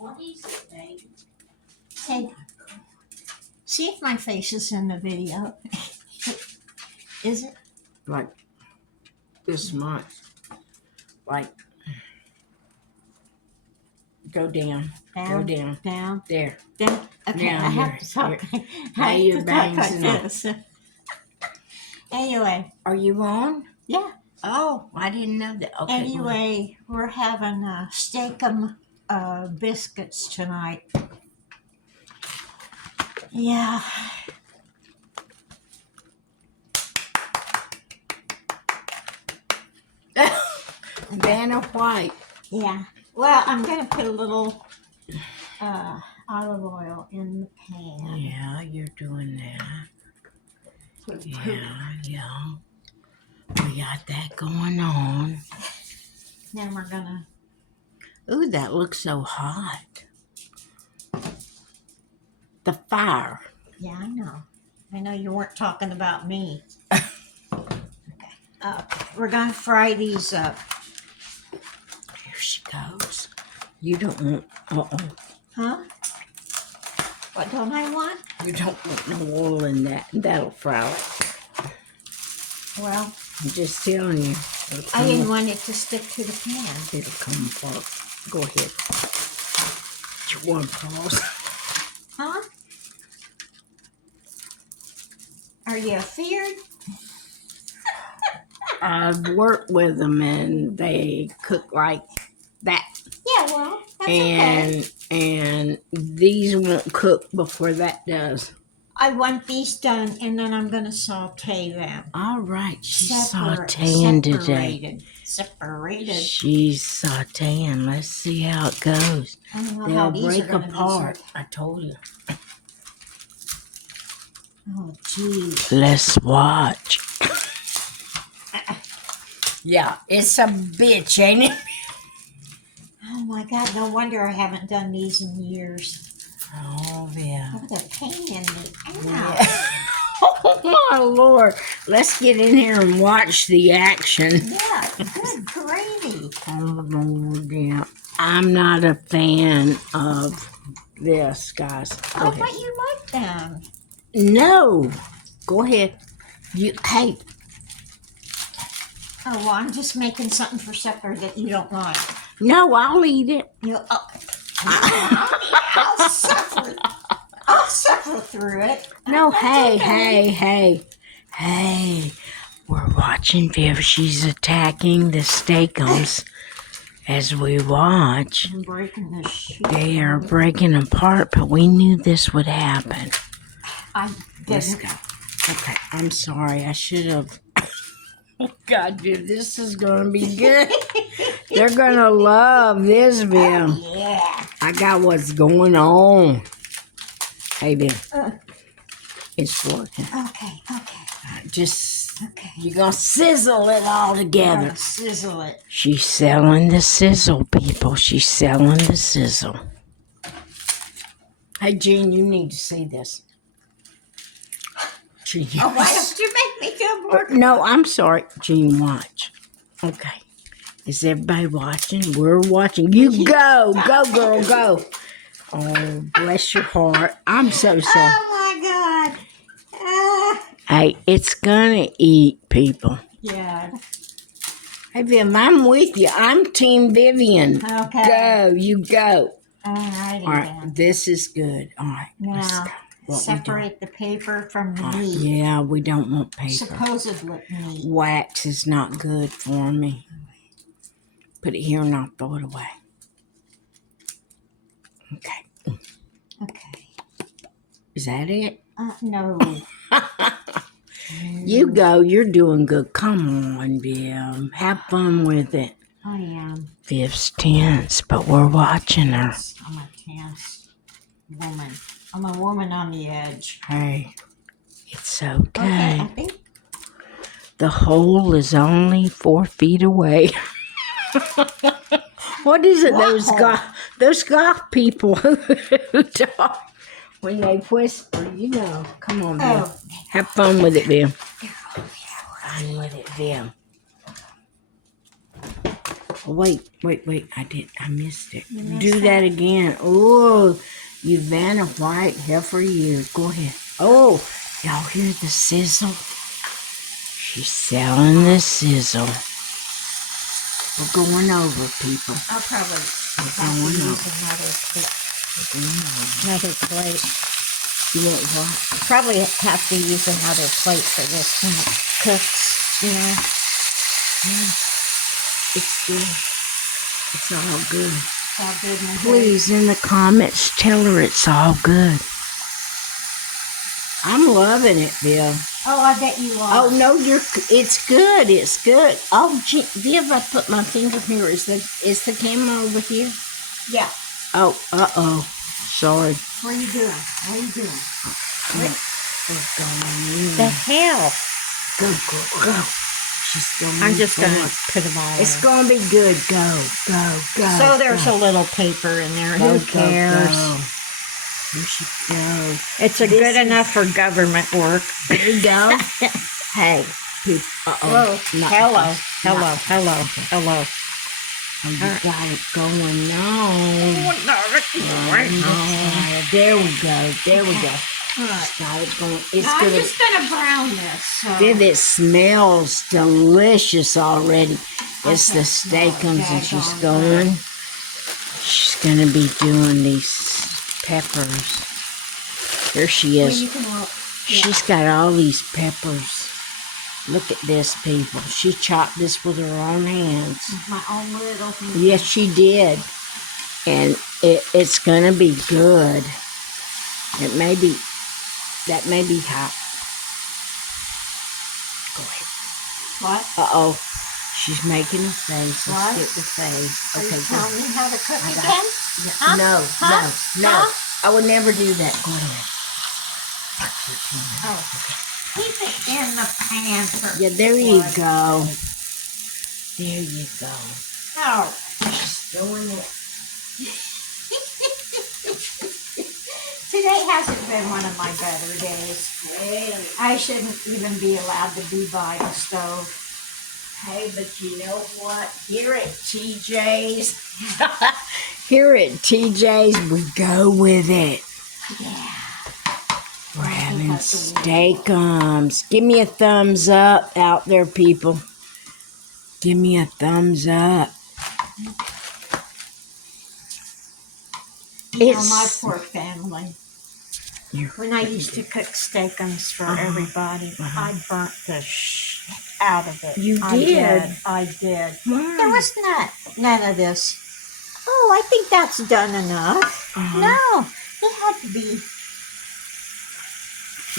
What is it, baby? Hey, see if my face is in the video. Is it? Like this much. Like, go down. Down, Go down. down, There. down. Okay, Now I have you're- to talk. you're- I now have your to talk bangs like and all. this. Anyway, Are you on? yeah. Oh, I didn't know that. Okay. Anyway, we're having steak-umms biscuits tonight. Yeah. Vanna White. Yeah. Well, I'm going to put a little olive oil in the pan. Yeah, you're doing that. Yeah. We got that going on. Then we're going to... Ooh, that looks so hot. The fire. Yeah, I know. I know you weren't talking about me. Okay. We're going to fry these up. Here she goes. You don't want... Uh-oh. Huh? What don't I want? You don't want no oil in that. That'll fry it. Well, I'm just telling you. I didn't want it to stick to the pan. It'll come apart. Go ahead. You want to pause? Huh? Are you afeared? I've worked with them and they cook like that. Yeah, well, that's okay. And these won't cook before that does. I want these done, and then I'm going to saute them. All right, she's sauteing today. Separated. She's sauteing. Let's see how it goes. I don't know how They'll these break are gonna apart. Be I told you. Oh, geez. Let's watch. Yeah, it's a bitch, ain't it? Oh my God! No wonder I haven't done these in years. Oh yeah. What a pain in the ass. Yeah. Oh my Lord. Let's get in here and watch the action. Yeah, good gravy. Oh Lord, yeah. I'm not a fan of this, guys. Go I ahead. thought you liked them. No. Go ahead. Hey. Oh, well, I'm just making something for supper that you don't like. No, I'll eat it. I'll suffer. I'll suffer through it. No, That's hey. We're watching Viv. She's attacking the steak-umms as we watch. I'm breaking this shit. They are breaking apart, but we knew this would happen. Let's didn't. go. Okay, I'm sorry. I should have. God, dude, this is going to be good. They're going to love this, Viv. Oh, yeah. I got what's going on. Hey, Viv. It's working. Okay. You're going to sizzle it all together. Sizzle it. She's selling the sizzle, people. She's selling the sizzle. Hey, Jean, you need to see this. Jean, Oh, why don't you make me feel more? No, I'm sorry. Jean, watch. Okay. Is everybody watching? We're watching. You go. Go, girl, go. Oh, bless your heart. I'm so sorry. Oh, my God. Hey, it's going to eat, people. Yeah. Hey, Viv, I'm with you. I'm Team Vivian. Okay. Go. You go. All righty, All right. then. This is good. All right. Let's Now, go. What we separate the paper from the doing? meat. Yeah, we don't want paper. Supposed meat. Wax is not good for me. Put it here and I'll throw it away. Okay. Okay. Is that it? No. You go. You're doing good. Come on, Viv. Have fun with it. I am. Viv's tense, but we're watching her. I'm a tense woman. I'm a woman on the edge. Hey, it's Okay, okay. I think. The hole is only 4 feet away. What is it? What Those goth people who talk when they whisper. You know. Come on, Viv. Oh. Have fun with it, Viv. Fun with it, Viv. Oh, wait. I missed it. You missed Do that again. Oh, you Vanna White, here for you. Go ahead. Oh, y'all hear the sizzle? She's selling the sizzle. We're going over, people. I'll probably We're have to going use over. another We're going over. another plate. You want what? Probably have to use another plate for this when it cooks, you know. It's good. It's all good. It's all good in the Please, in the comments, tell her it's all good. I'm loving it, Bill. Oh, I bet you are. Oh no, it's good. It's good. Oh, gee, Viv, I put my finger here. Is the camera over here? Yeah. Oh, sorry. What are you doing? What are you doing? We're going in. The hell? Go, girl, go. She's going. I'm just forward. gonna put them all. It's in. gonna be good. Go. So there's go. a little paper in there. Go, Who cares? Go. Here she goes. It's good enough for government work. There you go. Hey, people. Whoa. Hello. Oh, you got it going on. There we go. All right. She's got it going. It's Now, I'm gonna. just gonna brown this. So. Viv, it smells delicious already. It's Okay. the steak-umms, and she's Daggone going. She's gonna be doing these peppers. Here she Well, is. you can look. She's got all these peppers. Look at this, people. She chopped this with her own hands. My own little thing. Yes, she did. And it's going to be good. That may be hot. Go ahead. What? Uh-oh. She's making a face. What? Let's get the face. Are Okay, you go. telling me how to cook I got again? Yeah. Huh? No. Huh? I would never do that. Go ahead. Oh, keep it in the pan for. Yeah, there you go. There you go. Oh. She's doing it. Today hasn't been one of my better days. Hey, I shouldn't even be allowed to be by the stove. hey, but you know what? Here at TJ's, here at TJ's, we go with it. Yeah. We're having steak-umms. Give me a thumbs up out there, people. Give me a thumbs up. You know, my poor family. You're- When I used to cook steak-umms for everybody, uh-huh. I burnt the shit out of it. You I did? I did. Why? There was none of this. Oh, I think that's done enough. Uh-huh. No, it had to be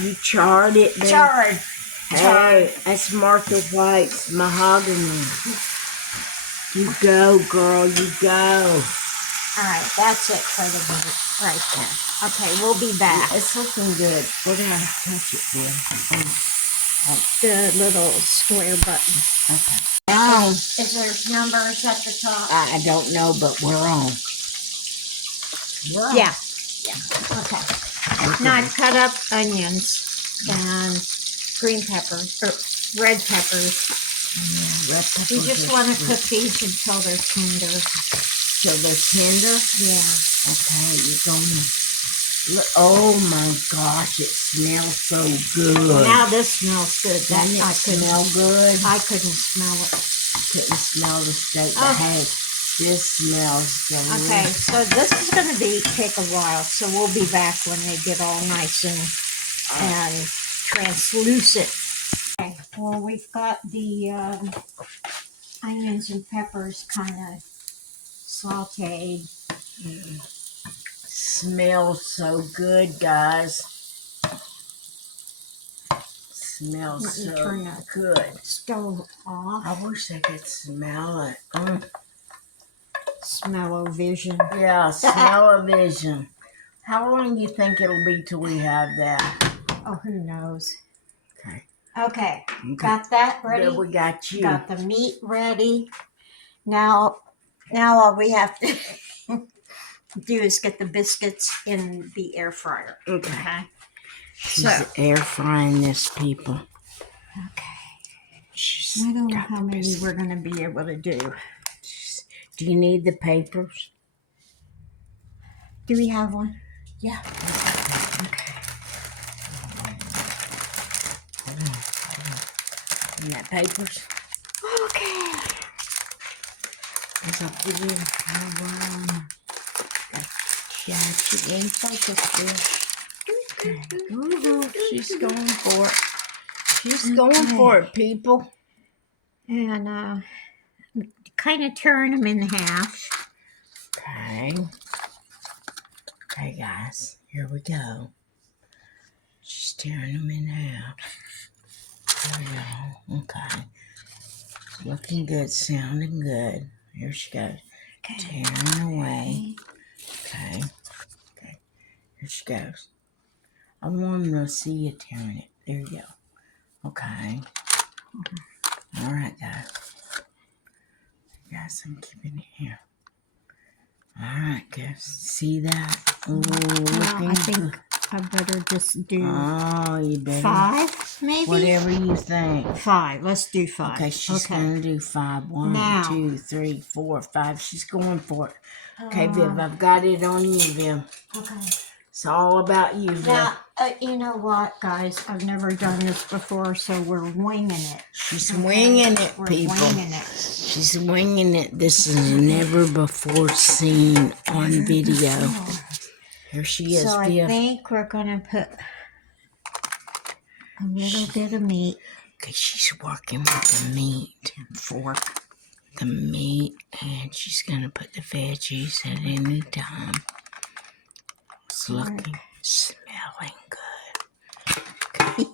You charred it, babe. charred. Hey, that's Martha White's mahogany. You go, girl, you go. All right, that's it for the meat right there. Okay, we'll be back. It's looking good. We're going to touch it, dear. The little square button. Okay. Is there numbers at the top? I don't know, but we're on. We're on. Yeah. Okay. Now I've cut up onions and green peppers, or red peppers. Yeah, red pepper You just is want to good. cook these until they're tender. So they're tender? Yeah. Okay, you're going to... Look, oh my gosh, it smells so good. Now this smells good. That Doesn't it I couldn't smell good? I couldn't smell it. Couldn't smell the steak, Oh. but hey, this smells delicious. Okay, so this is going to take a while. So we'll be back when they get all nice and translucent. Okay, well we've got the onions and peppers kind of sauteed. Smells so good, guys. Smells Let me so turn that good. Stove off. I wish I could smell it. Smell-o-vision. Yeah, smell-o-vision. How long do you think it'll be till we have that? Oh, who knows? Okay. Okay, Okay. got that ready? Good, we got you. Got the meat ready. Now all we have to do is get the biscuits in the air fryer. Okay. Okay. She's So, air frying this, people. okay. She's I don't know got how the many biscuit. we're going to be able to do. She's Do you need the papers? Do we have one? Yeah. Okay. Hold on. You got papers? Okay. What's up with you? Yeah, she ain't focused here. Okay. Ooh, she's going for it. She's going for it, people. And kind of turn them in half. Okay. Okay, guys. Here we go. She's tearing them in half. There we go. Okay. Looking good, sounding good. Here she goes. Okay. Tearing away. Okay. Okay. Here she goes. I want them to see you tearing it. There you go. Okay. All right, guys. Guys, I'm keeping it here. All right, guys. See that? Oh, Well, I think good. I better just do Oh, you better. 5, maybe? Whatever you think. 5. Let's do 5. Okay, she's going to do 5. 1, Now. 2, 3, 4, 5. She's going for it. Okay, Viv, I've got it on you, Viv. Okay. It's all about you, Viv. Now, you know what, guys? I've never done this before, so we're winging it. She's winging it, We're people. winging it. She's winging it. This is never before seen on video. Here she is, So I Viv. think we're going to put a little bit of meat. Okay, she's working with the meat. Fork. The meat, and she's going to put the veggies at any time. It's looking, smelling good. Okay.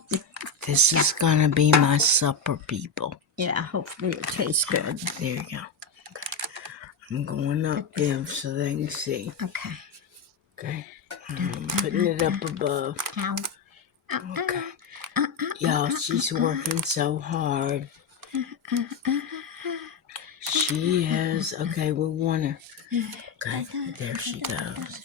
This is going to be my supper, people. Yeah, hopefully it tastes good. There you go. Okay. I'm going up them so they can see. Okay. Okay. I'm putting it up above. Ow. Okay. Y'all, she's working so hard. She is. Okay, we want her. Okay, there she goes.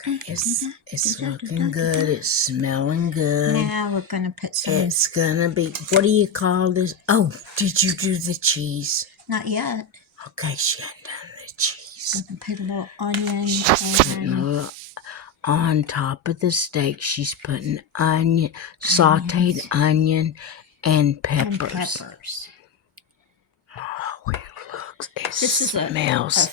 Okay, it's looking good. It's smelling good. Now we're going to put some... It's gonna be, what do you call this? Oh, did you do the cheese? Not yet. Okay, she hadn't done the cheese. I'm going to put a little onion Putting a little, on top of the steak, she's putting onion, sauteed onion and peppers. Oh, it looks, it This is a smells delicious.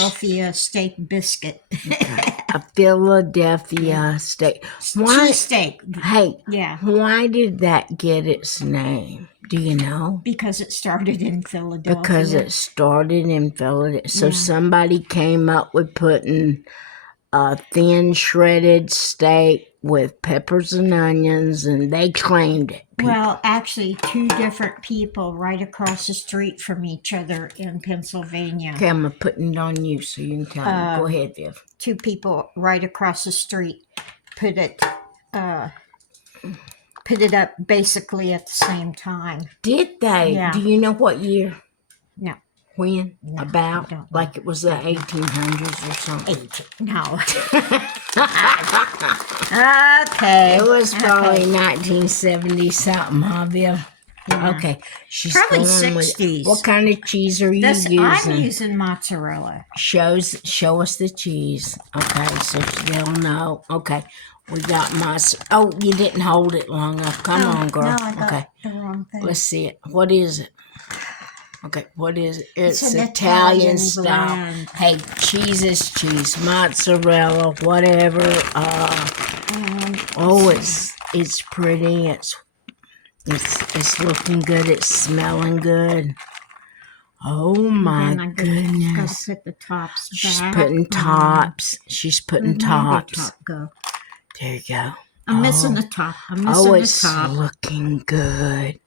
Philadelphia steak biscuit. Okay. A Philadelphia steak. Why? Cheese steak. Hey, Yeah. why did that get its name? Do you know? Because it started in Philadelphia. Because it started in Philadelphia. So Yeah. somebody came up with putting a thin shredded steak with peppers and onions, and they claimed it. Well, actually, 2 different people right across the street from each other in Pennsylvania. Okay, I'm putting it on you so you can tell me. Go ahead, Viv. 2 people right across the street put it up basically at the same time. Did they? Yeah. Do you know what year? No. When? No, About? I don't know. Like it was the 1800s or something? 8. No. Okay. It was probably 1970 something, huh, Viv? Yeah. Okay. She's Probably going with, 60s. what kind of cheese are you using? I'm using mozzarella. Show us the cheese. Okay, so they'll know. Okay, we got my. Oh, you didn't hold it long enough. Come on, girl. No, I got okay, the wrong thing. let's see it. What is it? Okay, what is it? It's an Italian Italian style. brand. Hey, cheese is cheese. Mozzarella, whatever. Oh, it's pretty. It's looking good. It's smelling good. Oh my goodness. Gotta put the tops back. She's putting tops. She's putting tops. Top go. There you go. I'm missing the top. I'm missing Oh, the it's top. looking good.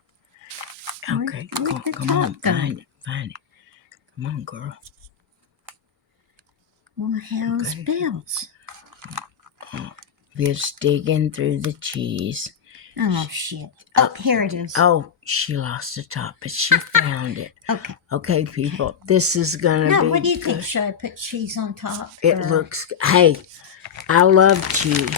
Okay, Where'd the come on, top go? find it. Come on, girl. Well, hell's Okay. bells. We're digging through the cheese. Oh, shit. Oh, here it is. Oh, she lost the top, but she found it. Okay. Okay, people, this is gonna Now, be what do you think? good. Should I put cheese on top? It or- looks. Hey, I love cheese.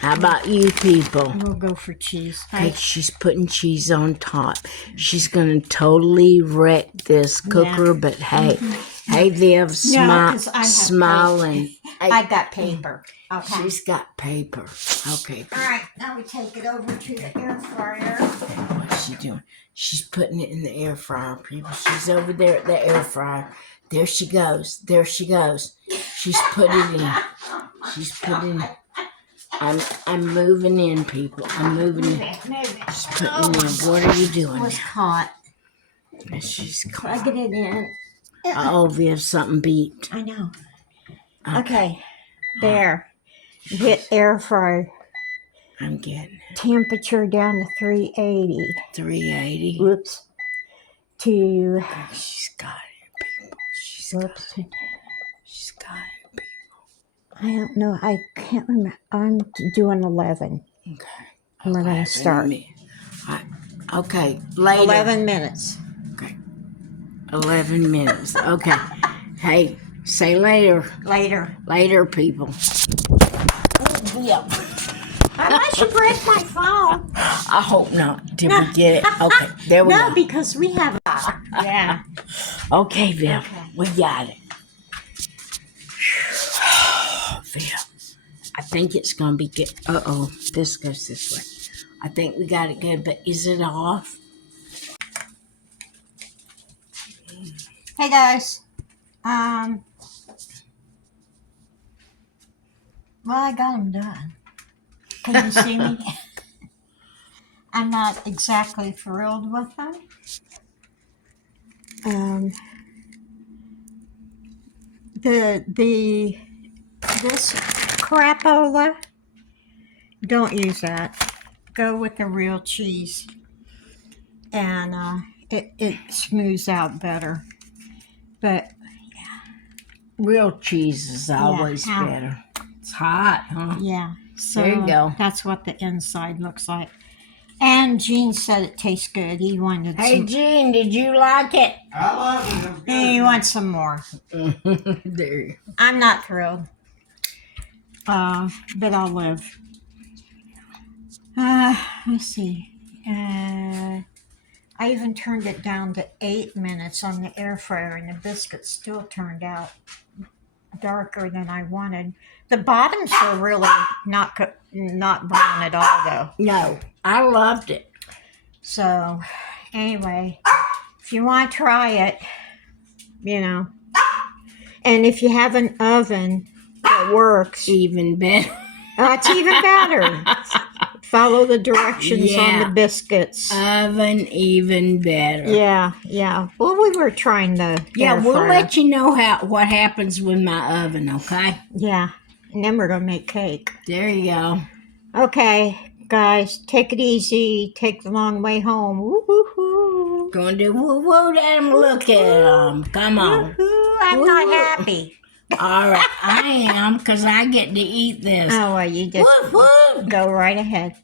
How about you, people? We'll go for cheese. Okay, she's putting cheese on top. She's gonna totally wreck this cooker, but hey, Hey, Viv, 'cause I have smiling. I got paper. Okay. She's got paper. Okay. All right, now we take it over to the air fryer. What's she doing? She's putting it in the air fryer, people. She's over there at the air fryer. There she goes. There she goes. She's putting it in. She's putting it. I'm moving in, people. I'm moving in. She's putting it in. What are you doing? It was hot. She's Plugging it in. Oh, we have something beeped. I know. Okay. There. Get air fryer. I'm getting it. Temperature down to 380. 380. Whoops. To. She's got it, people. She's got it. She's got it, people. I don't know. I can't remember. I'm doing 11. Okay. I'm going to start. Okay. Later. 11 minutes. Okay. 11 minutes. Okay. Hey, say later. Later. Later, people. Yeah. Unless you break my phone. I hope not. Did we get it? Okay. There we go. No, because we have. Yeah. Okay, Viv. Okay. We got it. Viv. I think it's going to be good. Uh-oh. This goes this way. I think we got it good, but is it off? Hey, guys. Well, I got them done. Can you see me? I'm not exactly thrilled with them. This crapola, don't use that. Go with the real cheese, and it smooths out better. But Real cheese is always better. It's hot, huh? yeah, so There you go. That's what the inside looks like. And Gene said it tastes good. He wanted Hey, some. Gene, did you like it? I love it. It's good. He wants some more. There. I'm not thrilled. But I'll live. Let's see. I even turned it down to 8 minutes on the air fryer, and the biscuits still turned out darker than I wanted. The bottoms were really not brown at all, though. No, I loved it. So, anyway, if you want to try it, and if you have an oven that works, Even better. it's even better. Follow the directions on the biscuits. Oven, even better. Yeah. Well, we were trying the air We'll fryer. let you know what happens with my oven, okay? Yeah, and then we're going to make cake. There you go. Okay, guys, take it easy. Take the long way home. Woo-hoo-hoo. Gonna do woo-woo, let them look at them. Come on. Woo-hoo. I'm not happy. All right, I am, because I get to eat this. Oh, well, you just Woo-woo. go right ahead.